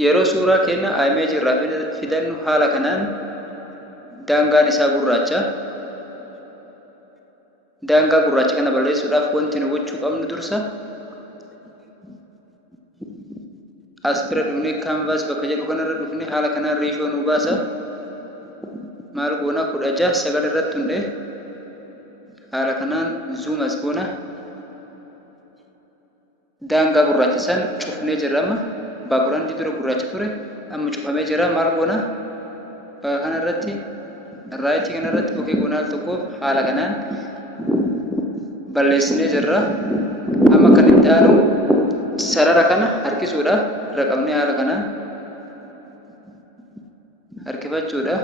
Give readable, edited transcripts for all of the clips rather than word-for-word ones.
Yeroo suuraa keenya image irraa fidannu haala kanaan daangaan isaa gurraacha. Daangaa gurraacha kana balleessuudhaaf wanti nu gochuu qabnu dursa as bira dhufnee canvas bakka jedhu kanarra dhufnee haala kanaan ratio nu baasa. Maal goona 16:9 irratti hundee haala kanaan zoom as goona. Daangaa gurraacha san cufnee jirra amma. Background dura gurraacha ture amma cufamee jira. Maal goona bakka kanarratti right kanarratti okay goona al tokko haala kanaan balleessinee jirra. Amma kan itti aanu sarara kana harkisuudha. Irra qabnee haala kanaan harkifachuudha.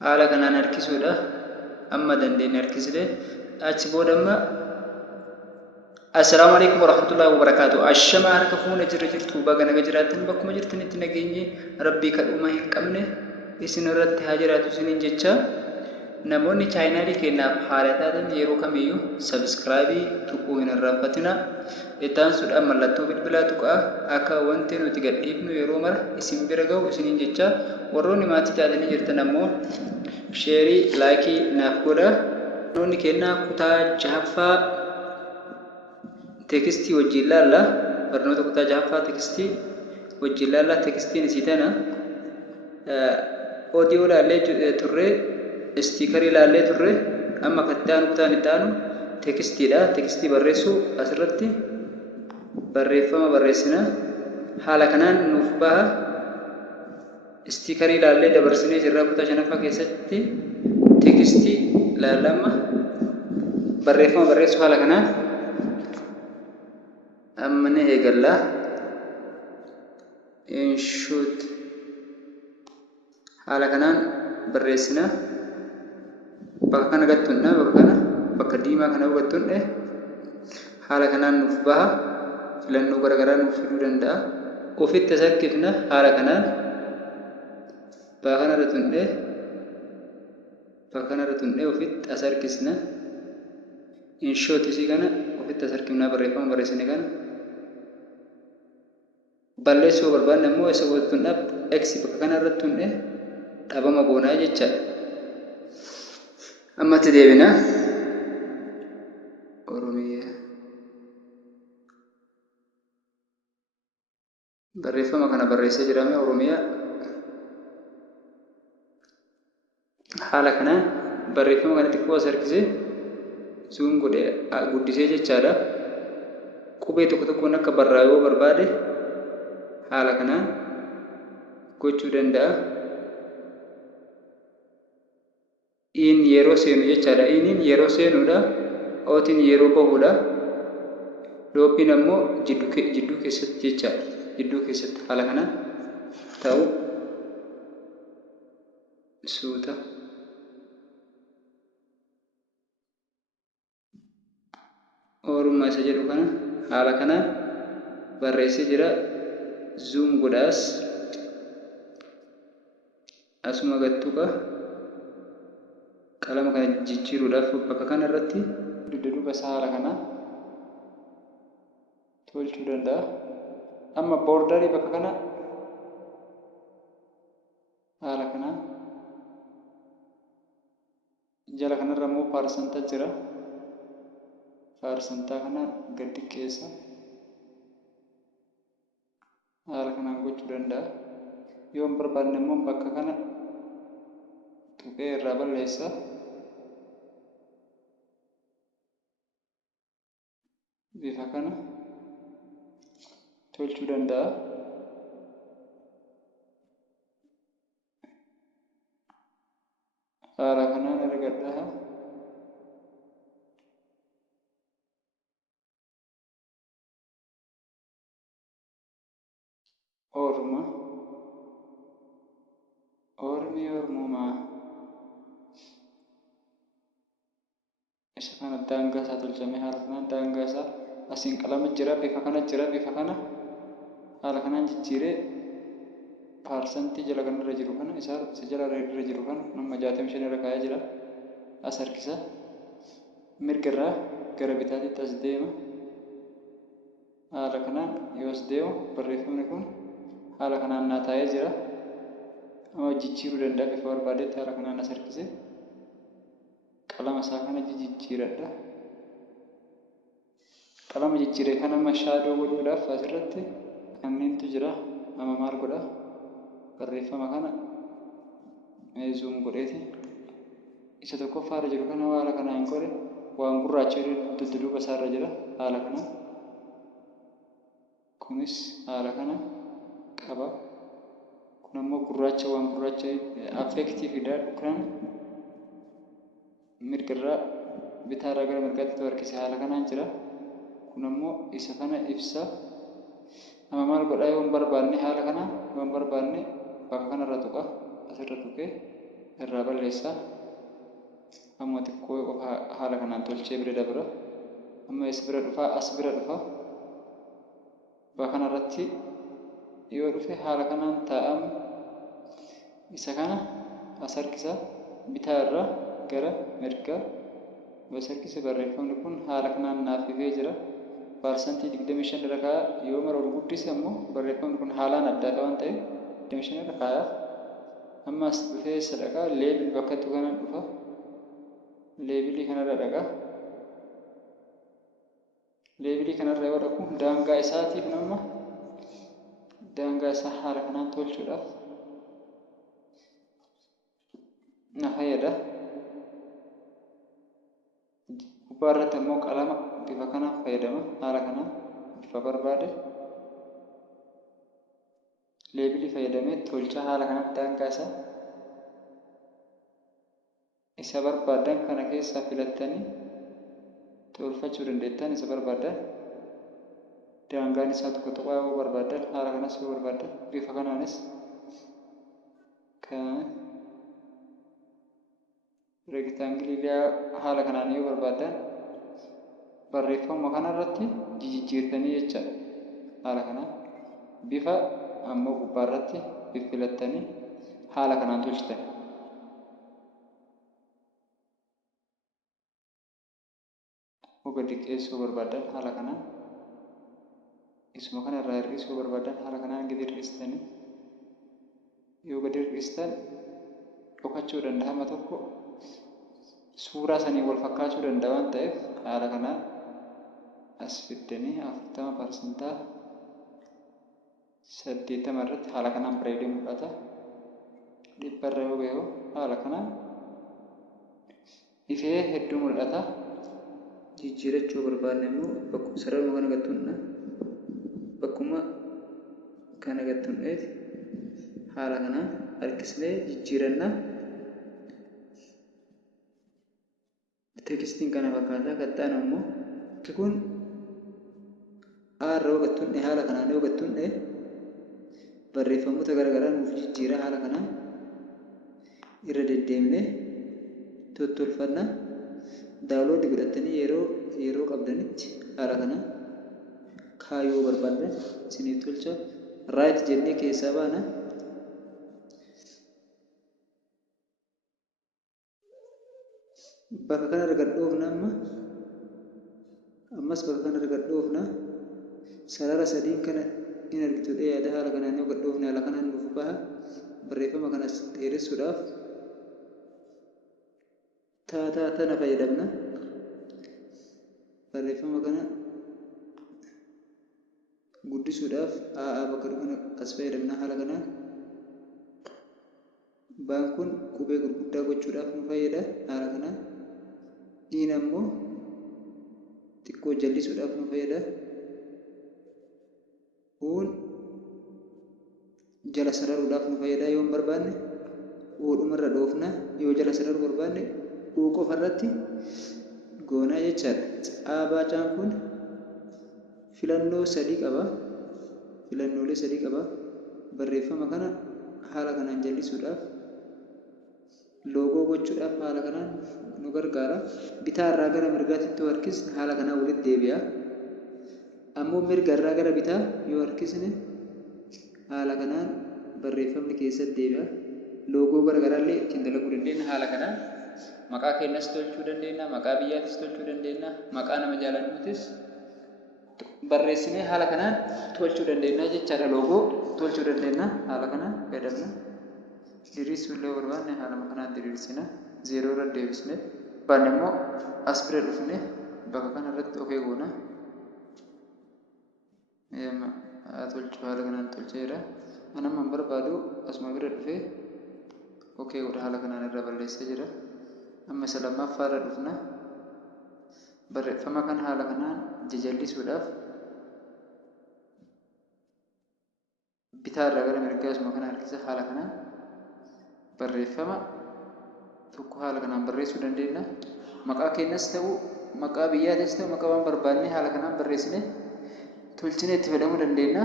Haala kanaan harkisuudha. Amma dandeenye harkisne achi booda amma Assalamu alaikum warahmatullahi wabarakatuh. Ashama harka fuuna jirtu baga naga jiraatan bakkuma jirtanitti nageenye rabbii kadhuma hin qabne isin irratti haa jiraatu isiniin jecha. Namoonni chaayinaalii keenyaaf haala taatan yeroo kamiyyuu sabskraayibii tuquu hin irraanfatina. Itaan suudhaan mallattoo bilbilaa tuqaa akka wanti nuti gadhiifnu yeroo mara isin bira ga'u isiniin jecha. Warroonni maatii taatanii jirtan ammoo sheerii laayikii naaf godha. Namoonni keenyaa kutaa 6ffaa tekstii wajjin laalla. Barnoota kutaa 6ffaa tekstii wajjin laalla. Tekstiin isii tana odiyoo laallee turre stiikerii laallee turre amma kattaan kutaan itti aanu tekstiidha. Tekstii barreessuu asirratti barreeffama barreessina. Haala kanaan nuuf baha. Stiikerii laallee dabarsinee jirra kutaa 5ffaa keessatti tekstii laalama barreeffama barreessuu haala kanaan amma ne eegalla. Inshoot haala kanaan barreessina. Bakka kana gattunna bakka diimaa kana gattunne haala kanaan nuuf baha. Filannoo garaagaraa nuuf fiduu danda'a. Ofitti sarkifna haala kanaan bakka kanarra tunne ofitti asarkisna. Inshoot isii kana ofitti asarkifna barreeffama barreessine kana. Balleessuu barbaanne immoo isa walittuudhaaf x bakka kanarratti tunne dhabama goonaa jechaadha. Ammatti deebina. Oromiyaa barreeffama kana barreessee jirame Oromiyaa haala kanaan barreeffama kana xiqqoo as harkisee zoom godhee guddisee jechaadha. Qubee tokko tokkoon akka barraa'u yoo barbaade haala kanaan gochuu danda'a. In yeroo seenu jechaadha. Iniin yeroo seenuudha. Ootiin yeroo bahuudha. Looppiin ammoo jidduu keessatti jechaadha. Jidduu keessatti haala kanaan ta'u suuta. Orummaa isa jedhu kana haala kanaan barreessee jira. Zoom godhaas asuma gattuqa. Qalama kana jijjiiruudhaaf bakka kanarratti dugda duuba isaa haala kanaa tolchuu danda'a. Amma boordarii bakka kana haala kanaa jala kanarra immoo paarsantaa jira. Paarsantaa kana gadi keessa haala kanaan gochuu danda'a. Yoo hin barbaanne immoo bakka kana tuqee irraa balleessa. Bifa kana tolchuu danda'a. Haala kanaan argadhaa. Ormumaa isa kana daangaa isaa tolchamee haala kanaan daangaa isaa asiin qalama jira. Bifa kana jira. Bifa kana haala kanaan jijjiiree paarsantii jala kanarra jiru kana isa jala irra jiru kana nama 65 irra kaa'ee jira. As harkisa mirga irraa gara bitaatitti as deema. Haala kanaan yoo as deemu barreeffamni kun haala kanaan naa taa'ee jira. Amma jijjiiruu danda'a bifa barbaadetti haala kanaan as harkise. Qalama isaa kana jijjiiradha. Qalama jijjiire kana amma shaadoo godhuudhaaf asirratti kanneentu jira. Amma maal godha? Barreeffama kana zoom godheeti. Isa tokkoffaarra jiru kana haala kanaan godhe waan gurraacha dudduuba isaarra jira haala kanaan. Kunis haala kana qaba. Kun ammoo gurraacha waan gurraacha affeektiividha dukkanaan mirgarraa bitaarraa gara mirgaatti harkise haala kanaan jira. Kun ammoo isa kana ibsa. Amma maal godhaa yoo hin barbaanne haala kana yoo hin barbaanne bakka kanarra tuqa asirra tuqee irraa balleessa. Amma xiqqoo of haala kanaan tolchee bira dabra. Amma isa bira dhufaa as bira dhufa. Bakka kanarratti yoo dhufe haala kanaan taa'ama. Isa kana as harkisa bitaa irraa gara mirgaa yoo as harkise barreeffamni kun haala kanaan naaf ifee jira. Parsantii 25 irra kaa'a yoo mara ol guddise ammoo barreeffamni kun haalaan addaata waan ta'eef 25 irra kaa'a. Amma as dhufee sadaqaa leebil bakka kanaan dhufa. Leebilii kanarra dhaqa. Leebilii kanarra yoo dhaqu daangaa isaatiif nama daangaa isaa haala kanaan tolchuudhaaf na fayyada. Gubbaa irratti ammoo qalama bifa kanaan fayyadama. Haala kanaan bifa barbaade leebilii fayyadamee tolchaa haala kanaan daangaa isaa isa barbaadan kana keessaa filattanii tolfachuu dandeettan isa barbaadan. Daangaan isaa tokko tokko yoo barbaadan haala kanas yoo barbaadan bifa kanaanis kan reektaangilii haala kanaan yoo barbaadan barreeffama kanarratti jijjiirtanii jechaadha. Haala kanaan bifa ammoo gubbaarratti filattanii haala kanaan tolchitan. Gadi xiqqeessuu barbaadan haala kanaan isuma kanarraa hir'isuu barbaadan haala kanaan gadi hir'istanii yoo gadi hir'istan dhokachuu danda'a. Amma tokko suuraa sanii wal fakkaachuu danda'a waan ta'eef haala kanaan as fiddanii 40% 80 irratti haala kanaan bareedee mul'ata. 100 irra yoo gahe haala kanaan ifee hedduu mul'ata. Jijjiirachuu barbaanne immoo bakkuma sararuma kana gattuudha. Bakkuma kana gattuudheeti haala kanaan harkisnee jijjiiranna. Tekstiin kana fakkaataa kattaan ammoo kun aarra yoo gattuudhe haala kanaan yoo gattuudhe barreeffamoota garaagaraa nuuf jijjiira. Haala kanaan irra deddeemnee tottolfanna. Daawunloodii godhattanii yeroo qabdanitti haala kanaan kaayuu barbaadan isiniif tolcha. Raayit jennee keessaa baana. Bakka kanarra gad dhoofna ammas bakka kanarra gad dhoofna. Sarara sadiin kana in argitudha yaada. Haala kanaan yoo gad dhoofne haala kanaan nuuf baha. Barreeffama kanas dheeressuudhaaf taataa tana fayyadamna. Barreeffama kana guddisuudhaaf bakka kana as fayyadamna. Haala kanaan baan kun qubee gurguddaa gochuudhaaf nu fayyada. Haala kanaan dhiin ammoo xiqqoo jallisuudhaaf nu fayyada. Uun jala sararuudhaaf nu fayyada. Yoo hin barbaanne uudhumarra dhoofna. Yoo jala sararuu barbaanne uu qofarratti goonaa jechaadha. Baacaan kun filannoo sadii qaba. Filannoolee sadii qaba. Barreeffama kana haala kanaan jallisuudhaaf loogoo gochuudhaaf haala kanaan nu gargaara. Bitaa irraa gara mirgaatti yoo harkisne haala kanaan walitti deebi'a. Ammoo mirga irraa gara bitaa yoo harkisne haala kanaan barreeffamni keessatti deebi'a. Loogoo garaagaraallee ittiin dalaguu dandeenya haala kanaan. Maqaa keenyas tolchuu dandeenya, maqaa biyyaatis tolchuu dandeenya, maqaa nama jaalannuutis barreessinee haala kanaan tolchuu dandeenya jechaadha. Loogoo tolchuu dandeenya haala kanaan fayyadamna. Diriirsuu illee barbaanne haaluma kanaan diriirsina. Zeeroo irra deebisne barbaanne immoo as bira dhufne bakka kana irratti okee goona. Tolchuu haala kanaan tolcheera. Anamma hin barbaadu asuma bira dhufee okee godha haala kanaan irra balleessaa jira. Amma isa lammaffaa irra dhufna. Barreeffama kan haala kanaan jajallisuudhaaf bitaa irraa gara mirgaa asuma kana harkisa haala kanaan barreeffama tokko haala kanaan barreessuu dandeenya. Maqaa keenyas ta'u, maqaa biyyaatis ta'u, maqaa waan barbaanne haala kanaan barreessine tolchine itti fayyadamuu dandeenya.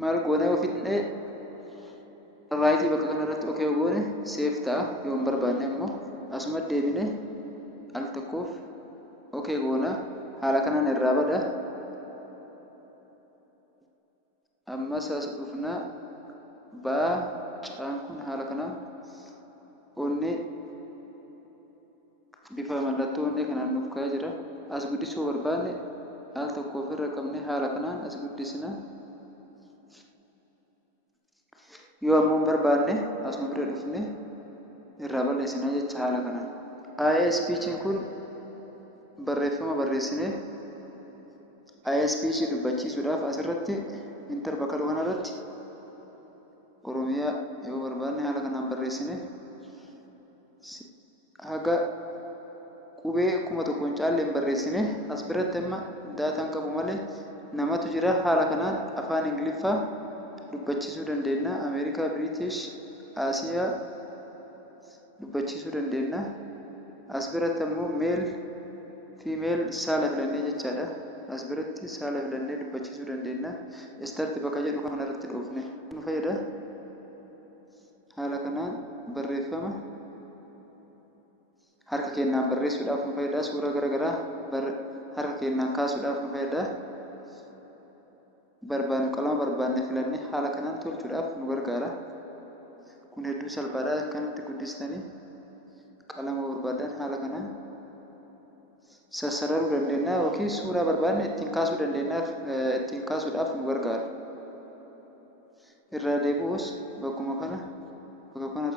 Maal goone ofiitti raayitii bakka kanarratti okee goone seef ta'a. Yoo hin barbaanne immoo asuma deebine al tokkoof okee goona haala kanaan irraa bada. Ammas as dhufna baacaan kun haala kanaan onnee bifa mallattoo onnee kanaan nuuf ka'ee jira. As guddisuu barbaanne al tokkoof irra qabne haala kanaan as guddisna. Yoo ammoo hin barbaanne asuma bira dhufne irraa balleessina jecha haala kanaan. ISPC'n kun barreeffama barreessine ISPC dubbachiisuudhaaf asirratti intar bakka kanarratti Oromiyaa yoo barbaanne haala kanaan barreessine haga qubee 1000 hin caalleen barreessine as biratti amma daataan qabu malee namatu jira haala kanaan afaan Ingiliffaa dubbachiisuu dandeenya. Ameerikaa, British, Asiyaa dubbachiisuu dandeenya. As biratti ammoo meel fiimeel saala filannee jechaadha. As biratti saala filannee dubbachiisuu dandeenya. Start bakka jedhu kanarratti dhoofne nu fayyada. Haala kanaan barreeffama harka keenyaan barreessuudhaaf nu fayyada. Suuraa garaagaraa harka keenyaan kaasuudhaaf nu fayyada. Barbaannu qalama barbaanne filannee haala kanaan tolchuudhaaf nu gargaara. Kun hedduu salphaadha. Akkanatti guddistanii qalama barbaadan haala kanaan sassararuu dandeenya yookiin suuraa barbaanne ittiin kaasuu dandeenyaaf ittiin kaasuudhaaf nu gargaara. Irraa deebi'uus bakka kana